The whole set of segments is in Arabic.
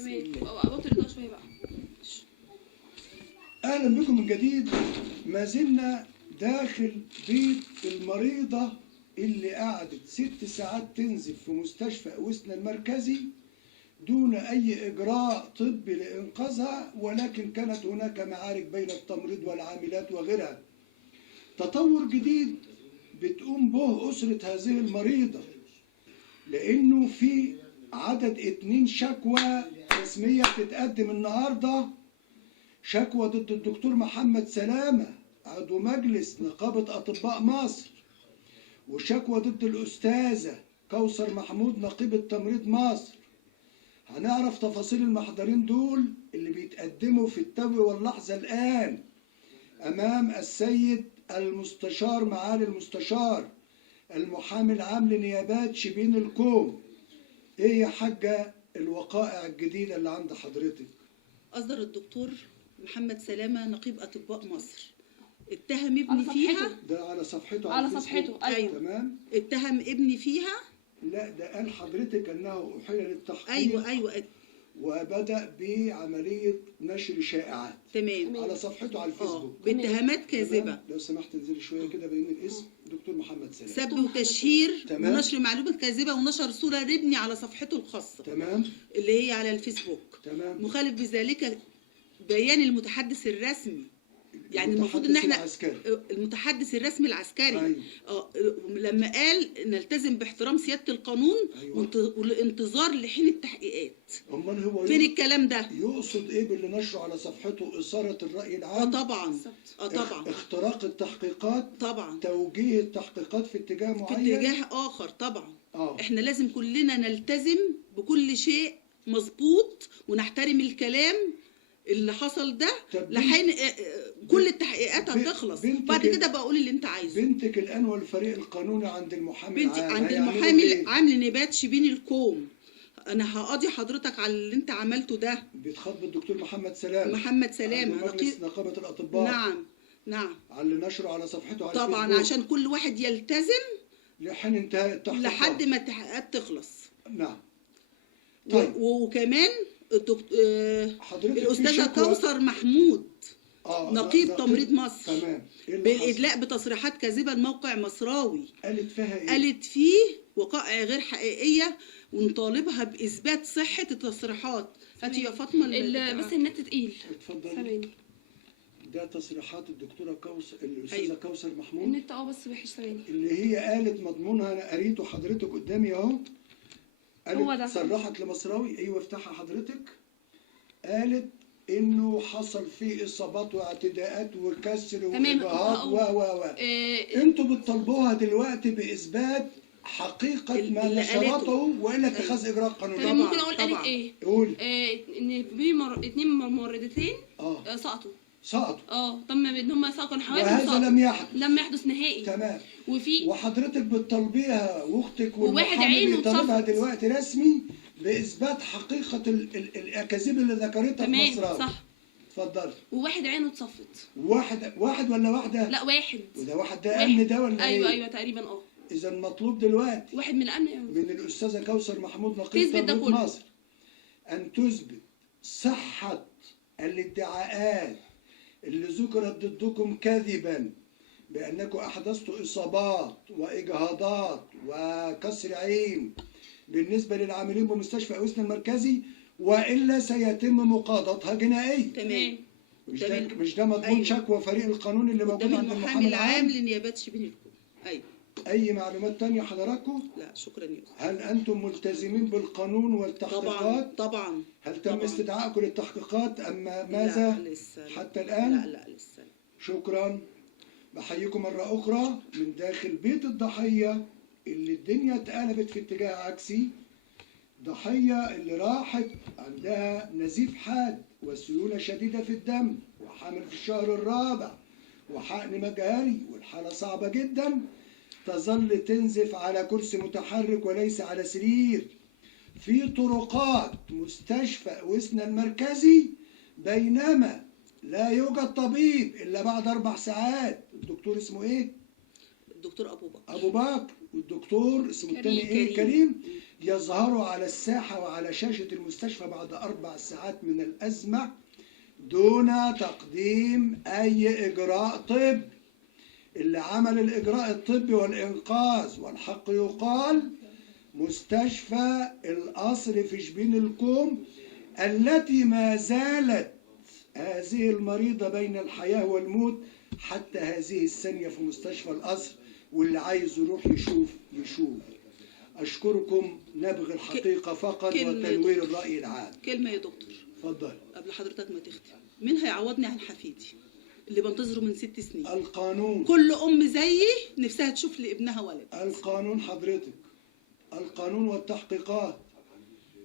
تمام. وطي الاضاءه شويه بقى. اهلا بكم من جديد. ما زلنا داخل بيت المريضه اللي قعدت 6 ساعات تنزف في مستشفى وسنا المركزي دون اي اجراء طبي لانقاذها، ولكن كانت هناك معارك بين التمريض والعاملات وغيرها. تطور جديد بتقوم به اسره هذه المريضه، لانه في عدد 2 شكوى رسميه بتتقدم النهارده. شكوى ضد الدكتور محمد سلامة عضو مجلس نقابة أطباء مصر، وشكوى ضد الأستاذة كوثر محمود نقيبة تمريض مصر. هنعرف تفاصيل المحضرين دول اللي بيتقدموا في التو واللحظة الآن أمام السيد المستشار معالي المستشار المحامي العام لنيابات شبين الكوم. إيه يا حاجة الوقائع الجديدة اللي عند حضرتك؟ أصدر الدكتور محمد سلامة نقيب أطباء مصر اتهم ابني فيها. ده على صفحته على صفحته. أيوة. تمام. اتهم ابني فيها. لا، ده قال حضرتك انه احيل للتحقيق. أيوة. وبدأ بعملية نشر شائعات. تمام. على صفحته على الفيسبوك. باتهامات كاذبة. تمام؟ لو سمحت انزلي شوية كده بين الاسم دكتور محمد سلام. سب وتشهير تمام. ونشر معلومات كاذبة ونشر صورة لابني على صفحته الخاصة. تمام. اللي هي على الفيسبوك. تمام. مخالف بذلك بيان المتحدث الرسمي. يعني المفروض ان احنا المتحدث الرسمي العسكري. أيوة. لما قال نلتزم باحترام سياده القانون. أيوة. والانتظار لحين التحقيقات. امال هو فين الكلام ده؟ يقصد ايه باللي نشره على صفحته؟ اثاره الراي العام. طبعا. طبعا. اختراق التحقيقات. طبعا. توجيه التحقيقات في اتجاه معين. في اتجاه اخر طبعا. احنا لازم كلنا نلتزم بكل شيء مظبوط ونحترم الكلام اللي حصل ده لحين كل التحقيقات هتخلص. بعد كده بقول اللي انت عايزه. بنتك الان والفريق القانوني عند المحامي العام. بنتي عند المحامي العام لنيابات شبين الكوم. انا هقاضي حضرتك على اللي انت عملته ده. بيتخاطب الدكتور محمد سلامة. محمد سلامة مجلس نقابة الاطباء. نعم. على اللي نشره على صفحته على طبعا الفيسبوك. عشان كل واحد يلتزم لحين انتهاء التحقيقات. لحد ما التحقيقات تخلص. نعم. طيب. وكمان الأستاذة كوثر محمود نقيب تمريض مصر. تمام. بالإدلاء بتصريحات كاذبة لموقع مصراوي. قالت فيها إيه؟ قالت فيه وقائع غير حقيقية ونطالبها بإثبات صحة التصريحات. هاتي يا فاطمة بس النت تقيل. اتفضلي. ده تصريحات الدكتورة كوثر الأستاذة كوثر محمود. النت بس وحش. ثواني. اللي هي قالت مضمونها أنا قريته حضرتك قدامي أهو. قالت صرحت لمصراوي. ايوه افتحها حضرتك. قالت انه حصل فيه اصابات واعتداءات وكسر واجهاض انتوا بتطالبوها دلوقتي باثبات حقيقه ما نشرته والا اتخاذ اجراء قانوني. طبعا. ممكن اقول قالت ايه؟ قول. ان في 2 ممرضتين سقطوا. تم ان هم سقطوا حوادث. وهذا لم يحدث نهائي. تمام. وفي وحضرتك بتطالبيها واختك وواحد عينه بيطالبها دلوقتي رسمي باثبات حقيقه الاكاذيب اللي ذكرتها في مصراوي. صح. اتفضلي. وواحد عينه اتصفت. واحد ولا واحده؟ لا واحد. وده واحد ده امن ده ولا ايه؟ ايوه تقريبا. اذا مطلوب دلوقتي واحد من الامن من الاستاذه كوثر محمود نقيب تمريض مصر ان تثبت صحه الادعاءات اللي ذكرت ضدكم كذبا بأنكم أحدثتوا إصابات وإجهاضات وكسر عين بالنسبة للعاملين بمستشفى وسنا المركزي، وإلا سيتم مقاضاتها جنائيا. تمام. مش ده مضمون شكوى فريق القانون اللي موجود عند المحامي العام لنيابات شبين الكوم. أيوة. أي معلومات تانية حضراتكم؟ لا شكرا يا أستاذ. هل أنتم ملتزمين بالقانون والتحقيقات؟ طبعا. هل تم استدعائكم للتحقيقات أم ماذا؟ لا لسه. حتى الآن؟ لا لسه. شكرا. بحييكم مرة أخرى من داخل بيت الضحية اللي الدنيا اتقلبت في اتجاه عكسي. ضحية اللي راحت عندها نزيف حاد وسيولة شديدة في الدم وحمل في الشهر الرابع وحقن مجهري والحالة صعبة جدا. تظل تنزف على كرسي متحرك وليس على سرير في طرقات مستشفى وسنا المركزي، بينما لا يوجد طبيب إلا بعد 4 ساعات. الدكتور اسمه إيه؟ الدكتور أبو بكر. أبو بكر. والدكتور اسمه التاني إيه؟ كريم. يظهروا على الساحة وعلى شاشة المستشفى بعد 4 ساعات من الأزمة دون تقديم أي إجراء طبي. اللي عمل الإجراء الطبي والإنقاذ والحق يقال مستشفى القصر في شبين الكوم، التي ما زالت هذه المريضة بين الحياة والموت حتى هذه الثانية في مستشفى القصر، واللي عايز يروح يشوف. أشكركم، نبغي الحقيقة فقط وتنوير الرأي العام. كلمة يا دكتور اتفضل قبل حضرتك ما تختم. مين هيعوضني عن حفيدي اللي بنتظره من 6 سنين؟ القانون. كل أم زيي نفسها تشوف لابنها ولد. القانون حضرتك، القانون والتحقيقات.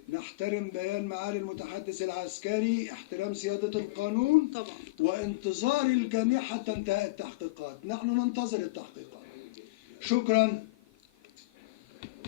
نحترم بيان معالي المتحدث العسكري، احترام سيادة القانون طبعا. وانتظار الجميع حتى انتهاء التحقيقات. نحن ننتظر التحقيقات. شكرا.